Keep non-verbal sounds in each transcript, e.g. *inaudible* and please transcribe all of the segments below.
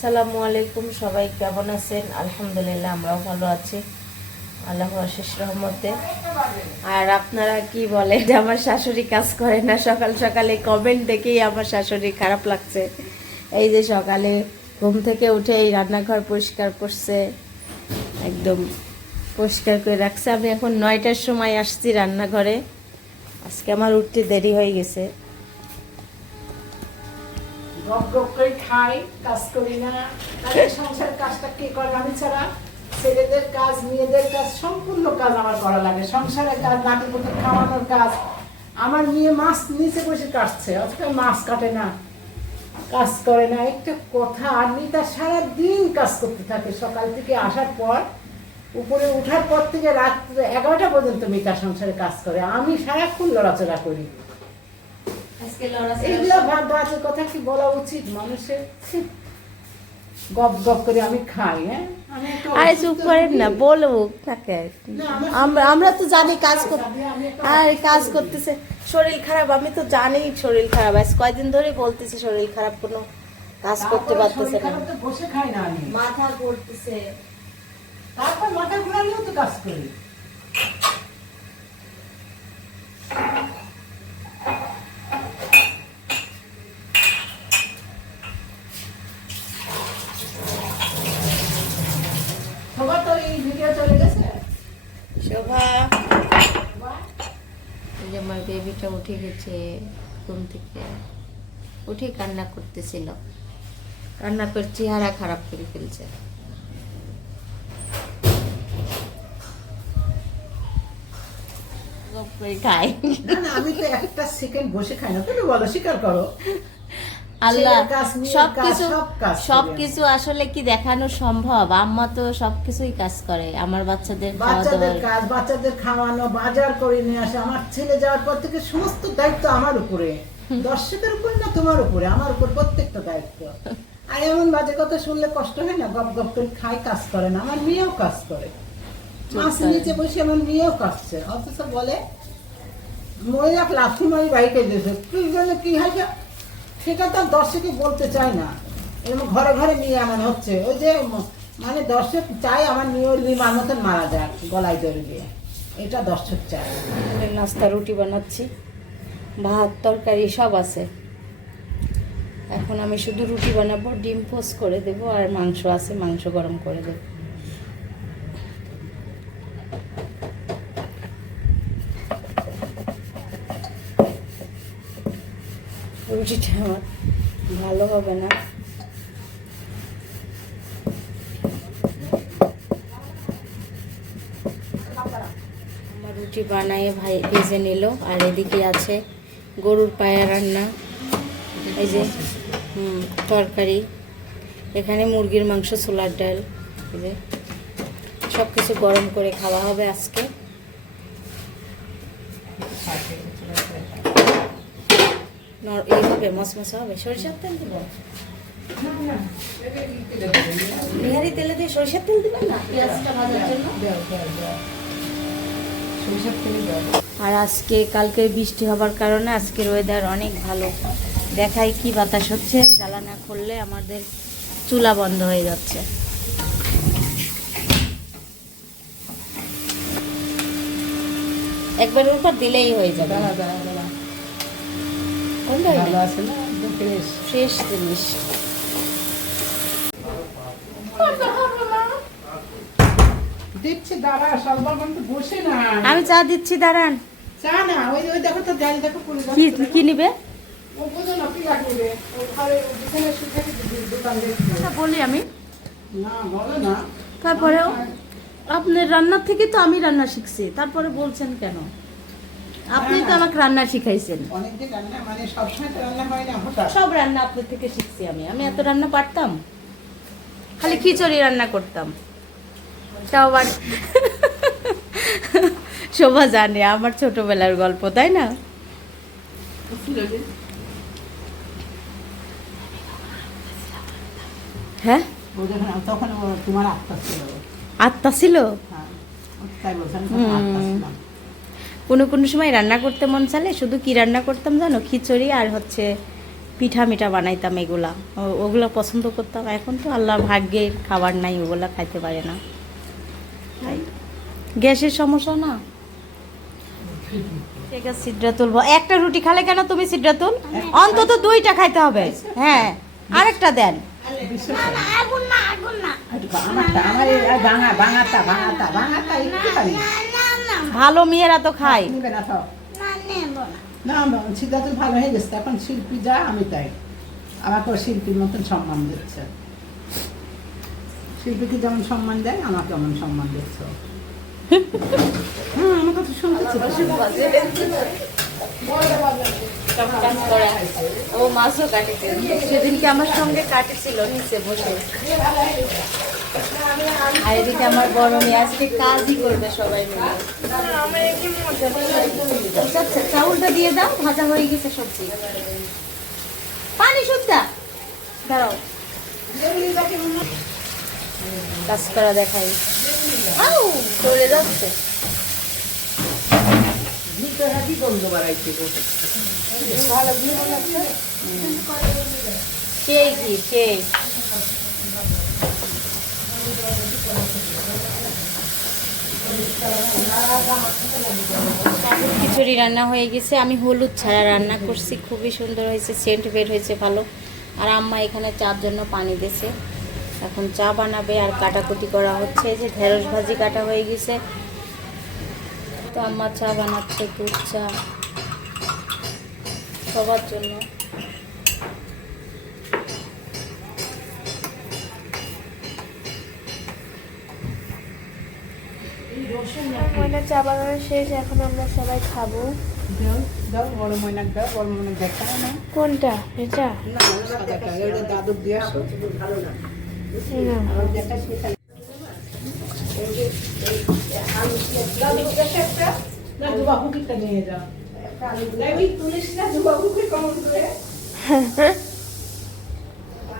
আসসালামু আলাইকুম, সবাই কেমন আছেন? আলহামদুলিল্লাহ, আমরাও ভালো আছি। আল্লাহ শেষ রহমতে। আর আপনারা কি বলেন? আমার শাশুড়ি কাজ করে না, সকাল সকালে কমেন্ট দেখেই আমার শাশুড়ি খারাপ লাগছে। এই যে সকালে ঘুম থেকে উঠে এই রান্নাঘর পরিষ্কার করছে, একদম পরিষ্কার করে রাখছে। আমি এখন নয়টার সময় আসছি রান্নাঘরে। আজকে আমার উঠতে দেরি হয়ে গেছে। গপ গপ করে খাই কাজ করি না। তাহলে সংসার কাজটা কে করে? আমি ছাড়া ছেলেদের কাজ মেয়েদের কাজ সম্পূর্ণ কাজ আমার করা লাগে। সংসারের কাজ নাতি পুতুল খাওয়ানোর কাজ। আমার মেয়ে মাছ নিচে বসে কাটছে অথচ মাছ কাটে না। কাজ করে না। একটা কথা আর নিতা সারাদিন কাজ করতে থাকে। সকাল থেকে আসার পর উপরে ওঠার পর থেকে রাত এগারোটা পর্যন্ত মিতা সংসারে কাজ করে। আমি সারাক্ষণ লড়াচড়া করি। ভাব বাজে কথা কি বলা উচিত মানুষের? গপ গপ করে আমি খাই হ্যাঁ? আরে চুপ করেন না। বলব তাকে আমরা আমরা তো জানি কাজ করতে আর কাজ করতেছে। শরীর খারাপ আমি তো জানি শরীর খারাপ। আজ কয়দিন ধরে বলতেছে শরীর খারাপ কোনো কাজ করতে পারতেছে না। বসে খাই না আমি। মাথা করতেছে তারপর মাথা ঘুরালেও তো কাজ করি সবার তো এই ভিডিও চলে গেছে শোভা। যে আমার বেবিটা উঠে গেছে ঘুম থেকে। উঠে কান্না করতেছিল। কান্না করে চেহারা খারাপ করে ফেলছে। আমি তো একটা সেকেন্ড বসে খাই না। তুমি বলো? স্বীকার করো। আল্লাহ সবকিছু। সবকিছু আসলে কি দেখানো সম্ভব? আম্মা তো সবকিছুই কাজ করে আমার বাচ্চাদের বাচ্চাদের কাজ বাচ্চাদের খাওয়ানো বাজার করে নিয়ে আসা আমার ছেলে যাওয়ার পর থেকে সমস্ত দায়িত্ব আমার উপরে। দর্শকের উপর না তোমার উপরে? আমার উপর প্রত্যেকটা দায়িত্ব। আর এমন বাজে কথা শুনলে কষ্ট হয় না? গপ গপ করে খাই কাজ করে না। আমার মেয়েও কাজ করে। মাছ নিচে বসে আমার মেয়েও কাটছে অথচ বলে মহিলা লাথি মারি বাইকে দিয়েছে। কি কি হয়েছে সেটা তো আর দর্শকে বলতে চায় না। এরকম ঘরে ঘরে নিয়ে এমন হচ্ছে। ওই যে মানে দর্শক চায় আমার ওই লিমার মতন মারা যাক, গলায় দড়ি দিয়ে। এটা দর্শক চায়। নাস্তা, রুটি বানাচ্ছি। ভাত, তরকারি সব আছে। এখন আমি শুধু রুটি বানাবো, ডিম পোস্ট করে দেবো, আর মাংস আছে, মাংস গরম করে দেবো। রুটিটা আমার ভালো হবে না। আমার রুটি বানায় ভাই ভেজে নিল। আর এদিকে আছে গরুর পায়া রান্না। এই যে হুম তরকারি। এখানে মুরগির মাংস ছোলার ডাল। এই যে সব কিছু গরম করে খাওয়া হবে আজকে। এই হবে হবে, সরিষার তেল দিব। নিহারি তেলে দিয়ে সরিষার তেল না? পেঁয়াজটা ভাজার জন্য? আর আজকে, কালকে বৃষ্টি হবার কারণে আজকের ওয়েদার অনেক ভালো। দেখাই কি বাতাস হচ্ছে জ্বালা না করলে আমাদের চুলা বন্ধ হয়ে যাচ্ছে। একবার উপর দিলেই হয়ে যাবে দাঁড়া দাঁড়া দাঁড়া কোনটা ভালো আছে না? একদম ফ্রেশ ফ্রেশ জিনিস। দিচ্ছি দাঁড়া সবার মতো বসে না। আমি চা দিচ্ছি দাঁড়ান। চা না ওই ওই দেখো তো ডাল দেখো পুরো কি কি নিবে? ও বুঝো না কি লাগবে ও ঘরে বিছানায় শুয়ে থাকে দোকান দেখবে আচ্ছা, বলি আমি। না বলো না। তারপরেও আপনার রান্নার থেকে তো আমি রান্না শিখছি তারপরে বলছেন কেন? আপনি তো আমাকে রান্না শিখাইছেন। অনেকদিন রান্না মানে সবসময় তো রান্না হয় না হঠাৎ। সব রান্না আপনার থেকে শিখছি আমি। আমি এত রান্না পারতাম? খালি খিচুড়ি রান্না করতাম। তাও আবার শোভা জানে আমার ছোটবেলার গল্প তাই না? হ্যাঁ? তখন তোমার আত্মা ছিল। আত্মা ছিল? হ্যাঁ তাই বলছে আত্মা হুম। ছিলাম। কোনো কোনো সময় রান্না করতে মন চালে শুধু কি রান্না করতাম জানো? খিচুড়ি আর হচ্ছে পিঠা মিঠা বানাইতাম এগুলা। ও- ওগুলা পছন্দ করতাম। এখন তো আল্লাহ ভাগ্যের খাবার নাই ওগুলা খাইতে পারে না। তাই? গ্যাসের সমস্যা না? ঠিক আছে সিদ্রাতুল একটা রুটি খালে কেন তুমি সিদ্রাতুল অন্তত দুইটা খাইতে হবে। হ্যাঁ আরেকটা দেন। আমারটা আমার এই ভাঙা ভালো মেয়েরা তো খায়। না সব না সিদ্ধার্থ ভালো হয়ে গেছে এখন শিল্পী যা আমি তাই। আমাকে শিল্পীর মতন সম্মান দিচ্ছে। শিল্পীকে যেমন সম্মান দেয় আমাকে এমন সম্মান দিচ্ছে। হ্যাঁ আমার কথা শুনতেছে। ও মাছও সেদিনকে আমার সঙ্গে কাটেছিল নিচে বসে। আর এদিকে আমার বড় মেয়ে আজকে কাজই করবে সবাই মিলে। আচ্ছা, চাউলটা দিয়ে দাও ভাজা হয়ে গেছে সবজি। পানি শুদ্ধা। দাঁড়াও। কাজ করা দেখাই। আউ চলে যাচ্ছে। সেই কি সেই খিচুড়ি রান্না হয়ে গেছে। আমি হলুদ ছাড়া রান্না করছি। খুবই সুন্দর হয়েছে সেন্ট বের হয়েছে ভালো। আর আম্মা এখানে চার জন্য পানি দিয়েছে। এখন চা বানাবে আর কাটাকুটি করা হচ্ছে। যে ঢেঁড়স ভাজি কাটা হয়ে গেছে। তো আম্মা চা বানাচ্ছে, দুধ চা। সবার জন্য। ময়না চা বানানো শেষ এখন আমরা সবাই খাব। দাও দাও বড় ময়নাক দাও বড় ময়নাক দেখা না। কোনটা? এটা?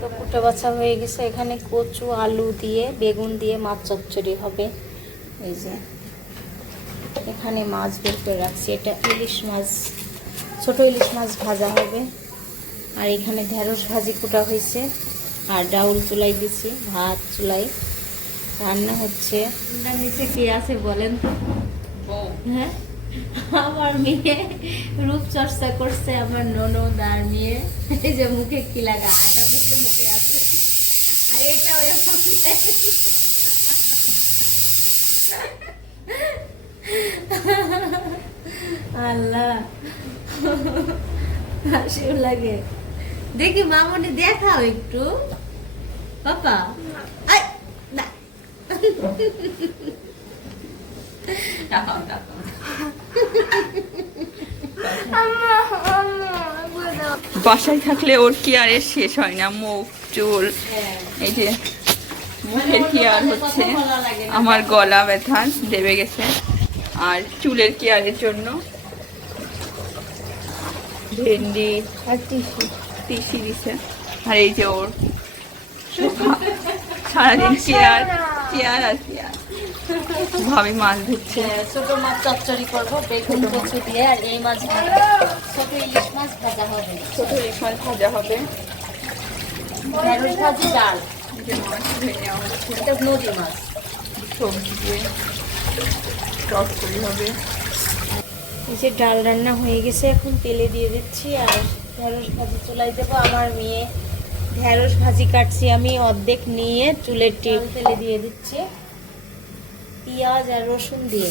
তো কুটে বাছা হয়ে গেছে। এখানে কচু আলু দিয়ে বেগুন দিয়ে মাছ চচ্চড়ি হবে। এই যে। এখানে মাছ বের করে রাখছি। এটা ইলিশ মাছ ছোট ইলিশ মাছ ভাজা হবে। আর এখানে ঢেঁড়স ভাজি কুটা হয়েছে। আর ডাউল চুলাই দিছি ভাত চুলাই। রান্না হচ্ছে। নিচে কে আছে বলেন তো? হ্যাঁ? আমার মেয়ে রূপচর্চা করছে আমার ননদ আর মেয়ে। এই যে মুখে কি লাগা আটা মুখে মুখে আছে। আর এটা ওই আল্লাহ। হাসিও লাগে। দেখি মামনি দেখাও একটু। পাপা। বাসায় থাকলে ওর কি আর এর শেষ হয় না? মুখ চুল। হ্যাঁ। এই যে মুখের কি আর হচ্ছে? কথা বলা লাগে না। আমার গলা ব্যথা দেবে গেছে। আর চুলের কেয়ারের জন্য। ভেন্ডি আর তিসি দিছে। আর এই যে ওর সারাদিন কেয়ার কেয়ার আর কেয়ার। ভাবি মাছ ধুচ্ছে হ্যাঁ, ছোট মাছ চচ্চড়ি করব বেগুন কচু দিয়ে আর এই মাছ ছোট ইলিশ মাছ ভাজা হবে। ছোট ইলিশ মাছ ভাজা হবে। ঢেঁড়স ভাজি ডাল। মাছ ধুয়ে নেওয়া হচ্ছে। নদী মাছ। সবজি দিয়ে। টক করি হবে এই যে ডাল রান্না হয়ে গেছে এখন তেলে দিয়ে দিচ্ছি। আর ঢেঁড়স ভাজি চুলাই দেবো। আমার মেয়ে ঢেঁড়স ভাজি কাটছি আমি অর্ধেক নিয়ে চুলের টিপ তেলে দিয়ে দিচ্ছি। পেঁয়াজ আর রসুন দিয়ে।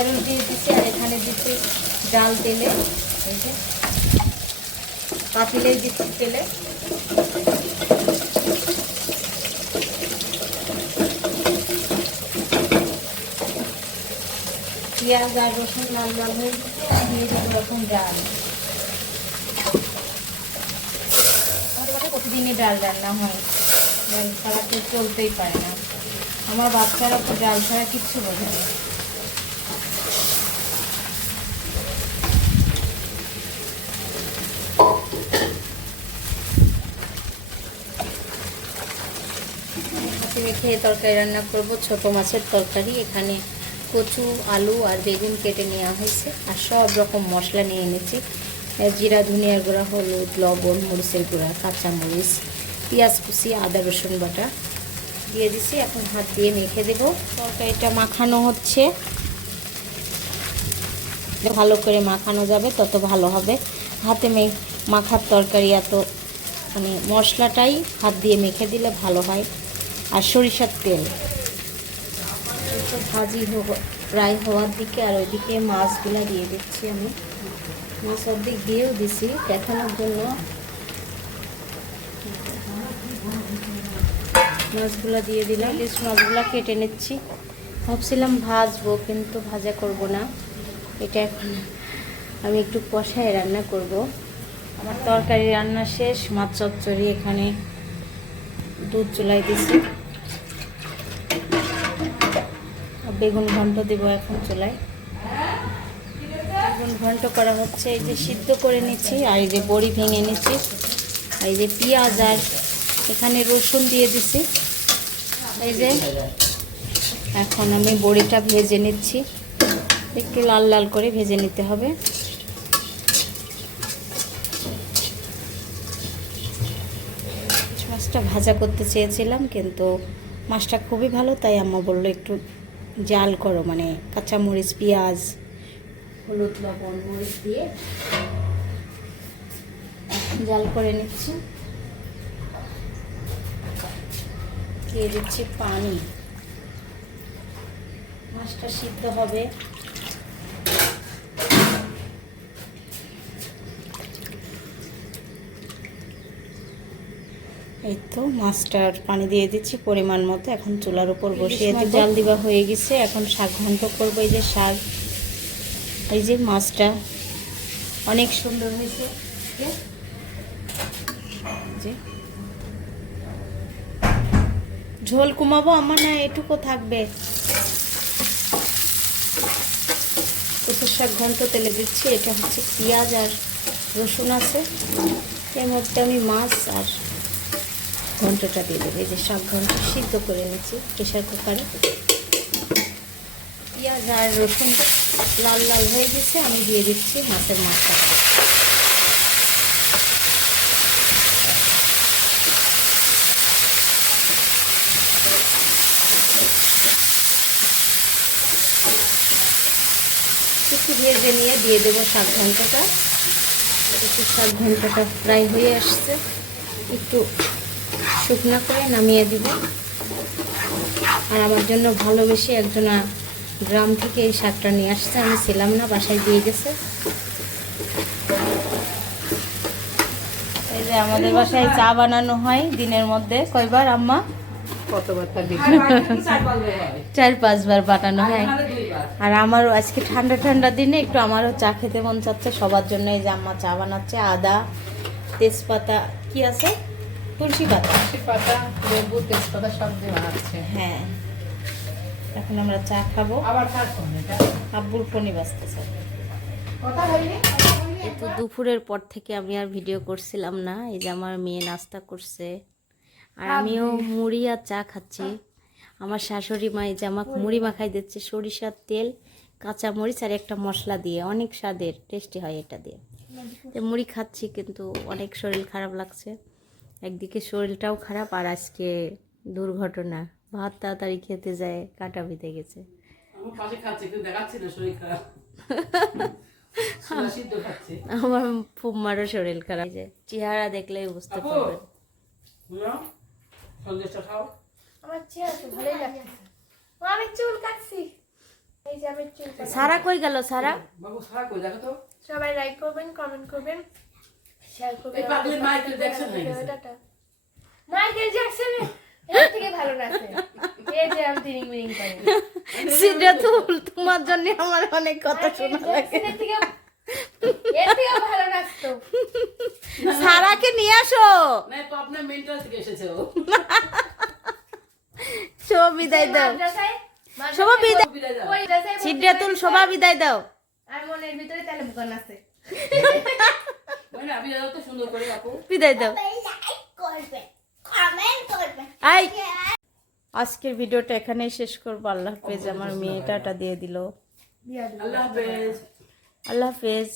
ঢেঁড়স দিয়ে দিচ্ছি আর এখানে দিচ্ছি ডাল তেলে, এই দিচ্ছি তেলে। পেঁয়াজ আর রসুন লাল লাল হয়ে দিয়ে এখন ডাল প্রতিদিনই ডাল রান্না হয়। ডাল ছাড়া চলতেই পারে না। আমার বাচ্চারা তো ডাল ছাড়া কিচ্ছু বোঝে না। মেখে তরকারি রান্না করব, ছোট মাছের তরকারি। এখানে কচু, আলু আর বেগুন কেটে নেওয়া হয়েছে আর সব রকম মশলা নিয়ে এনেছি। জিরা ধনিয়ার গুঁড়া, হলুদ, লবণ, মরিচের গুঁড়া, কাঁচা মরিচ, পেঁয়াজ কুচি, আদা, রসুন বাটা দিয়ে দিছি। এখন হাত দিয়ে মেখে দেবো। তরকারিটা মাখানো হচ্ছে। ভালো করে মাখানো যাবে, তত ভালো হবে। হাতে মে, মাখার তরকারি এত মানে মশলাটাই হাত দিয়ে মেখে দিলে ভালো হয়। আর সরিষার তেল। ভাজি প্রায় হওয়ার দিকে আর ওইদিকে মাছগুলা দিয়ে দিচ্ছি আমি। মাছ অর্ধেক দিয়েও দিছি, দেখানোর জন্য। মাছগুলা দিয়ে দিলাম। ইলিশ মাছগুলা কেটে নিচ্ছি। ভাবছিলাম ভাজবো, কিন্তু ভাজা করব না। এটা এখন আমি একটু কষায় রান্না করব। আমার তরকারি রান্না শেষ, মাছ চচ্চড়ি এখানে দুধ চুলাই দিছি আর বেগুন ঘন্ট দেবো এখন চুলায়। বেগুন ঘন্ট করা হচ্ছে, এই যে সিদ্ধ করে নিচ্ছি, আর এই যে বড়ি ভেঙে নিচ্ছি, আর এই যে পেঁয়াজ আর এখানে রসুন দিয়ে দিছি। এই যে এখন আমি বড়িটা ভেজে নিচ্ছি। একটু লাল লাল করে ভেজে নিতে হবে। মাছটা ভাজা করতে চেয়েছিলাম, কিন্তু মাছটা খুবই ভালো, তাই আম্মা বলল একটু জাল করো মানে কাঁচামরিচ, পেঁয়াজ, হলুদ, লবণ, মরিচ দিয়ে জাল করে নিচ্ছি। দিয়ে দিচ্ছি পানি। মাছটা সিদ্ধ হবে। এই তো মাছটার পানি দিয়ে দিচ্ছি পরিমাণ মতো। এখন চুলার উপর বসিয়ে দিয়ে জাল দিবা হয়ে গেছে এখন শাক ঘন্ট করব এই যে শাক। এই যে মাছটা অনেক সুন্দর হয়েছে। যে। ঝোল কমাবো আমার না এটুকু থাকবে? কচুর শাক ঘন্ট তেলে দিচ্ছি এটা হচ্ছে পেঁয়াজ আর রসুন আছে। এর মধ্যে আমি মাছ আর ঘন্টটা দিয়ে দেবে। যে শাক ঘন্ট সিদ্ধ করে নিচ্ছি প্রেশার কুকারে। পেঁয়াজ আর রসুন লাল লাল হয়ে গেছে, আমি দিয়ে দিচ্ছি মাছের মাথা। একটু ভেজে নিয়ে দিয়ে দেবো শাক ঘন্টাটা। শাক ঘন্টটা প্রায় হয়ে আসছে। একটু শুকনো করে নামিয়ে দিব। আর আমার জন্য ভালোবেসে একজনা গ্রাম থেকে এই শাকটা নিয়ে আসছে। আমি ছিলাম না বাসায় দিয়ে গেছে। এই যে আমাদের বাসায় চা বানানো হয় দিনের মধ্যে। কয়বার আম্মা? কতবার চার পাঁচবার বানানো হয়। আর আমারও আজকে ঠান্ডা ঠান্ডা দিনে একটু আমারও চা খেতে মন চাচ্ছে। সবার জন্য এই যে আম্মা চা বানাচ্ছে। আদা তেজপাতা কি আছে? তুলসী পাতা। পাতা লেবু তেজপাতা সব দিয়ে বানাচ্ছে। হ্যাঁ। এখন আমরা চা খাব। আবার এটা? আব্বুর ফোনই বাজতেছে। কথা হয়নি? তো দুপুরের পর থেকে আমি আর ভিডিও করছিলাম না। এই যে আমার মেয়ে নাস্তা করছে। আর আমিও মুড়ি আর চা খাচ্ছি। আমার শাশুড়ি মা এই যে আমাকে মুড়ি মাখাই দিচ্ছে সরিষার তেল কাঁচা মরিচ আর একটা মশলা দিয়ে। অনেক স্বাদের টেস্টি হয় এটা দিয়ে। মুড়ি খাচ্ছি কিন্তু অনেক শরীর খারাপ লাগছে। একদিকে শরীরটাও খারাপ আর আজকে দুর্ঘটনা। ভাত তাড়াতাড়ি খেতে যায় কাটা বিতে গেছে। আমার ফুম্মারও *laughs* শরীর খারাপ। এই যে চেহারা দেখলেই বুঝতে পারবেন। আমার ভালোই লাগছে। আমি চুল কাটছি। কাটা। সারা কই গেল সারা? বাবু সারা করে দেখো তো। সবাই লাইক করবেন কমেন্ট করবেন। এই পাগলের মাইকেল জ্যাকসন হয়ে গেছে। মাইকেল জ্যাকসন এর? থেকে ভালো নাচে এই যে আমি তিরিং মিরিং পাই সিদ্ধাতুল তোমার জন্য আমার অনেক কথা শোনা লাগে এর থেকে এর থেকে ভালো নাচতো সারাকে নিয়ে আসো। না তো মেন্টাল থেকে এসেছে ও। শোভা বিদায় দাও। শোভা বিদায় দাও। ওই মাদ্রাসায় ভর্তি সিদ্ধাতুল শোভা বিদায় দাও। আর মনের ভিতরে তালে বুকান আছে। *laughs* বিদায় দাও। আই। আজকের ভিডিওটা এখানেই শেষ করব। আল্লাহ হাফেজ আমার মেয়েটাটা দিয়ে দিল। আল্লাহ হাফেজ। আল্লাহ হাফেজ।